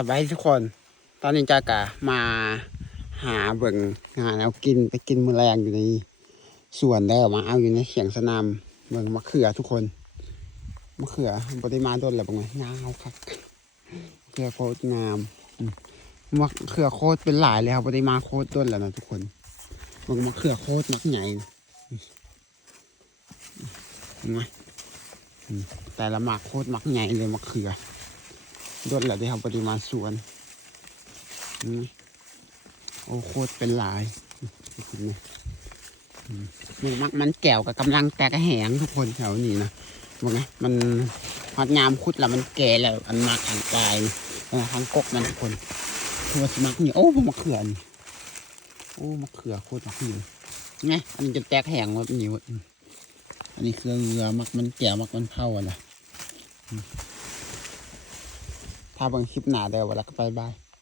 สบายทุกคน ตอนนี้จากะมาหาเบิ่งหาแนวกินไปกินมือแรงอยู่ในสวนเด้อมาเอาอยู่ในเขียงสนามเบิ่งมะเขือทุกคนมะเขือปริมาณต้นแล้วบางไงงาวคักเขือโคตรงามมะเขือโคตรเป็นหลายเลยครับปริมาณโคตรต้นแล้วนะทุกคนเบิ่งมะเขือโคตรมักใหญ่เห็นไหมแต่ละหมากโคตรมักใหญ่เลยมะเขือ รถแหละที่เขาปริมาณสวนอืมโอ้โคตรเป็นหลายทุกคนเนี่ยอืมมันมักมันแก้วกับกำลังแตกแหงทุกคนแถวนี้นะบอกไงมันฮอดงามคุดแล้วมันแก่แล้วอันมักทางกายทางกกมันทุกคนทัวสมักนี่โอ้มะเขือนโอ้มะเขือโคตรมักนี่ไงอันนี้จะแตกแหงหมดนี่หมดอันนี้คือเรือมักมันแก่มักมันเผาอะไร ถ้าบางคลิปหนาเดียวแล้วก็ไปบาย